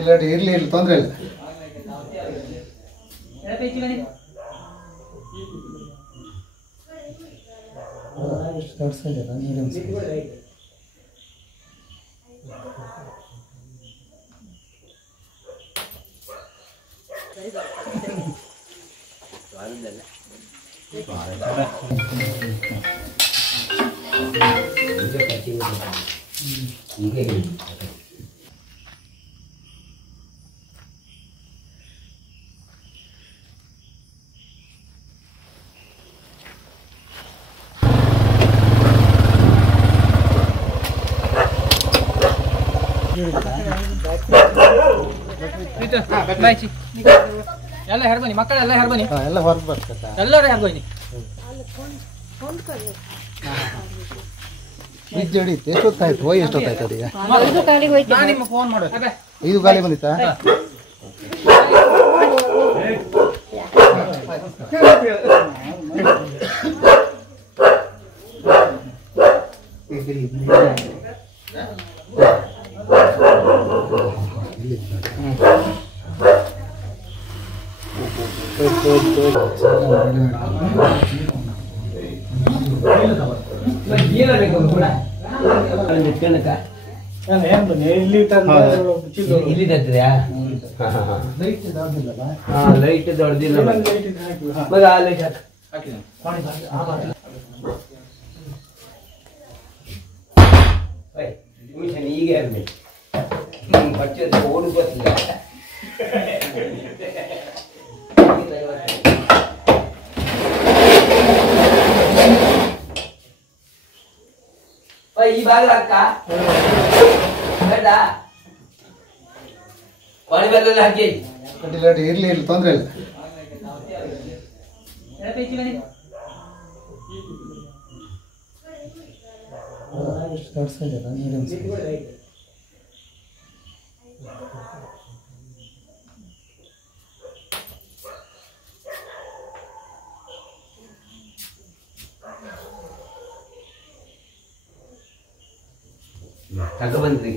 ಅಡ್ಡಿಲ್ಲ ಇರಲಿ ಇರಲಿ ತೊಂದರೆ ಇಲ್ಲ. ಎಲ್ಲ ಹೆರ್ ಬನ್ನಿ ಮಕ್ಕಳೆಲ್ಲ ಹೆರ್ ಬನ್ನಿ ಎಲ್ಲ ಹೊರಗೆ ಬರ್ತದೆ ಎಲ್ಲರೂ ಹೆರ್ ಬನ್ನಿ ಫ್ರಿಜ್ ಹಿಡಿಯುತ್ತೆ ಎಷ್ಟೊತ್ತಾಯ್ತು ಎಷ್ಟೊತ್ತಾಯ್ತು ಅದೀಗ ನಾನು ನಿಮ್ಗೆ ಫೋನ್ ಮಾಡೋದು 5 ಗಾಲಿ ಬಂದಿತ್ತಾ ಇಲ್ಲಿ ತರ್ತೀರಾ ಲೈಟ್ ದೊಡ್ಡದಿಲ್ಲ ಮತ್ತೆ ಆ ಲೈಟ್ ಈಗ ಬಚ್ಚೆ ಓಡು ಗೊತ್ತಿಲ್ಲ ಈ ಬಾಗಿಲು ಅಕ್ಕ ಬೇಡ ಕೊನೆ ಬೆಲ್ಲ ಹಾಕಿ ಅಡ್ಡಿಲ್ಲ ಇರಲಿ ಇರಲಿ ತೊಂದರೆ ಇಲ್ಲ. ತಗ ಬಂದ್ರಿ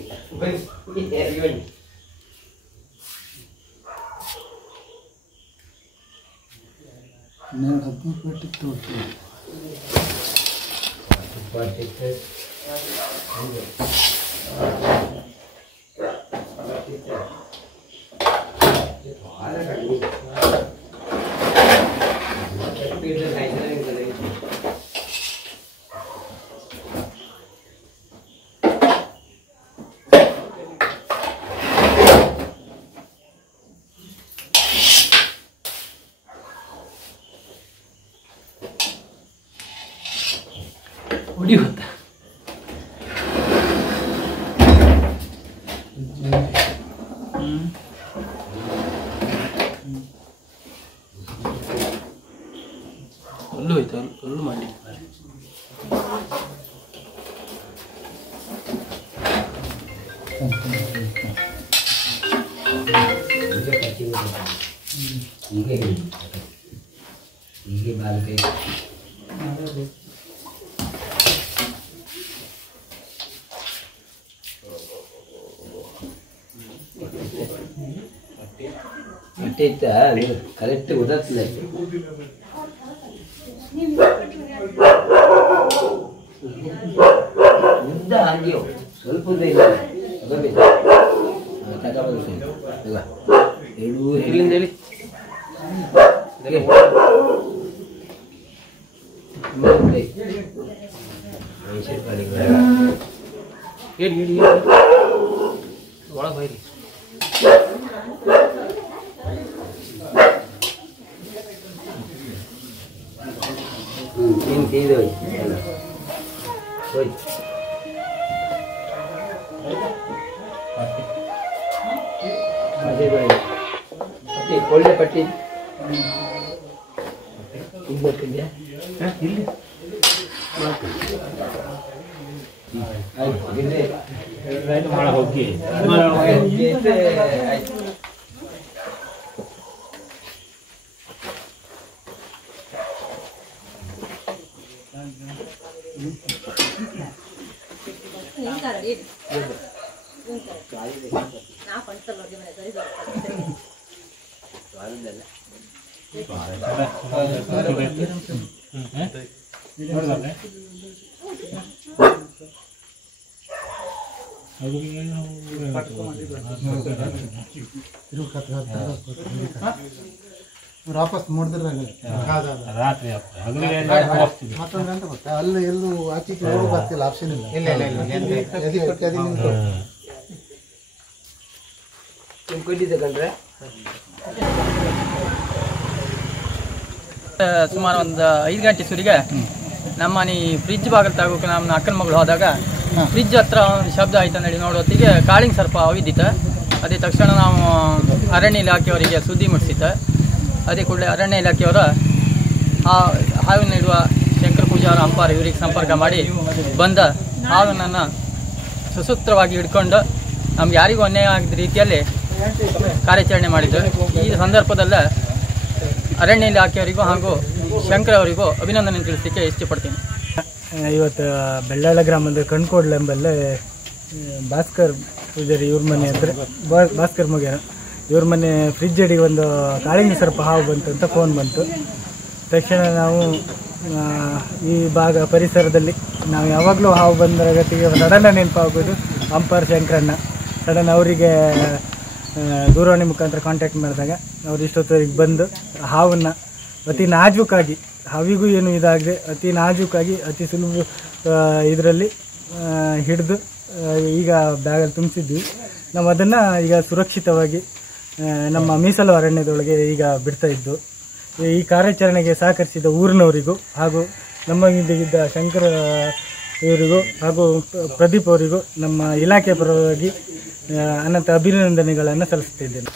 ಹೊಡಿ ಗೊತ್ತ ಅಲ್ಲೂ ಹೋಯ್ತು ಅಲ್ಲೂ ಮಾಡಿ ಹೀಗೆ ಬಾಲ್ಕೈ ಬಟ್ಟೆ ಇತ್ತ ಕರೆಕ್ಟ್ ಗೊತ್ತಾಗ್ತಿಲ್ಲ ಉದ್ದ ಹಾಗೆ ಸ್ವಲ್ಪ ಉದ್ದ ಇಲ್ಲ ತಗೊಂಡು ಹೇಳು ಹೇಳಿಂದ ಹೇಳಿ ಹೇಳಿ ಹೇಳಿ ಒಳ ಬೈರಿ ಏನು ಕೇಳಿದೆ ಹೋಯ್ ಅದೇ ಪಟ್ಟಿ ಒಳ್ಳೆ ಪಟ್ಟಿ ಇಲ್ಲಿ ಬರ್ತಿದ್ಯಾ ಇಲ್ಲಿ ಆಯ್ತು ಮಾಡ ಹೋಗಿ ಆಯ್ತು ವಾಪಸ್ ನೋಡಿದ್ರೆ ರಾತ್ರಿ ಮತ್ತೊಂದು ಅಂತ ಗೊತ್ತಾ ಅಲ್ಲಿ ಎಲ್ಲೂ ಆಚೆ ನೋಡೋ ಬರ್ತಿಲ್ಲ ಆಪ್ಷನ್ ಇಲ್ಲ ಸುಮಾರು ಒಂದು 5 ಗಂಟೆ ಸುರಿಗೆ ನಮ್ಮ ಮನೆ ಫ್ರಿಜ್ ಬಾಗಿಲು ತಗೋಕೆ ನಮ್ಮ ಅಕ್ಕನ ಮಗಳು ಹೋದಾಗ ಫ್ರಿಜ್ ಹತ್ರ ಒಂದು ಶಬ್ದ ಆಯ್ತು ಹೇಳಿ ನೋಡೋತ್ತಿಗೆ ಕಾಳಿಂಗ್ ಸರ್ಪ ಅವಿದ್ದಿತ್ತು. ಅದೇ ತಕ್ಷಣ ನಾವು ಅರಣ್ಯ ಇಲಾಖೆಯವರಿಗೆ ಸುದ್ದಿ ಮುಟ್ಟಿಸಿತ್ತು. ಅದೇ ಕೂಡಲೇ ಅರಣ್ಯ ಇಲಾಖೆಯವರು ಹಾವಿನಿಡುವ ಶಂಕರ್ ಪೂಜಾರ ಅಂಪಾರ್ ಇವರಿಗೆ ಸಂಪರ್ಕ ಮಾಡಿ ಬಂದ ಹಾವಿನನ್ನು ಸುಸೂತ್ರವಾಗಿ ಹಿಡ್ಕೊಂಡು ನಮ್ಗೆ ಯಾರಿಗೂ ಅನ್ಯಾಯ ಆಗದ ರೀತಿಯಲ್ಲಿ ಕಾರ್ಯಾಚರಣೆ ಮಾಡಿದ್ರು. ಈ ಸಂದರ್ಭದಲ್ಲ ಅರಣ್ಯ ಇಲಾಖೆಯವರಿಗೂ ಹಾಗೂ ಶಂಕರ್ ಅವರಿಗೂ ಅಭಿನಂದನೆ ತಿಳಿಸಲಿಕ್ಕೆ ಇಷ್ಟಪಡ್ತೀನಿ. ಇವತ್ತು ಬೆಳ್ಳಾಳ ಗ್ರಾಮದ ಕಣ್ಕೋಡ್ಲೆಂಬಲ್ಲೇ ಭಾಸ್ಕರ್ ಪೂಜಾರಿ ಇವ್ರ ಮನೆ ಹತ್ರ ಭಾಸ್ಕರ್ ಮುಗಿಯಾರ ಇವ್ರ ಮನೆ ಫ್ರಿಜ್ ಅಡಿಗೆ ಒಂದು ಕಾಳಿಂಗ ಸರ್ಪ ಹಾವು ಬಂತು ಅಂತ ಫೋನ್ ಬಂತು. ತಕ್ಷಣ ನಾವು ಈ ಭಾಗ ಪರಿಸರದಲ್ಲಿ ನಾವು ಯಾವಾಗಲೂ ಹಾವು ಬಂದ ಗತಿಗೆ ಸಡನ್ ನೆನಪಾಗೋದು ಅಂಪಾರ್ ಶಂಕರಣ್ಣ. ಸಡನ್ ಅವರಿಗೆ ದೂರವಾಣಿ ಮುಖಾಂತರ ಕಾಂಟ್ಯಾಕ್ಟ್ ಮಾಡಿದಾಗ ಅವ್ರು ಇಷ್ಟೊತ್ತವರೆಗೆ ಬಂದು ಹಾವನ್ನು ಅತಿ ನಾಜೂಕಾಗಿ, ಹಾವಿಗೂ ಏನು ಇದಾಗದೆ ಅತಿ ನಾಜೂಕಾಗಿ ಅತಿ ಸುಲಭ ಇದರಲ್ಲಿ ಹಿಡಿದು ಈಗ ಬ್ಯಾಗಲ್ಲಿ ತುಂಬಿಸಿದ್ವಿ. ನಾವು ಅದನ್ನು ಈಗ ಸುರಕ್ಷಿತವಾಗಿ ನಮ್ಮ ಮೀಸಲು ಅರಣ್ಯದೊಳಗೆ ಈಗ ಬಿಡ್ತಾ ಇದ್ದು. ಈ ಕಾರ್ಯಾಚರಣೆಗೆ ಸಹಕರಿಸಿದ ಊರಿನವರಿಗೂ ಹಾಗೂ ನಮ್ಮ ಇದ್ದ ಶಂಕರ ಇವರಿಗೂ ಹಾಗೂ ಪ್ರದೀಪ್ ಅವರಿಗೂ ನಮ್ಮ ಇಲಾಖೆ ಪರವಾಗಿ ಅನಂತ ಅಭಿನಂದನೆಗಳನ್ನು ಸಲ್ಲಿಸುತ್ತಿದ್ದೇನೆ.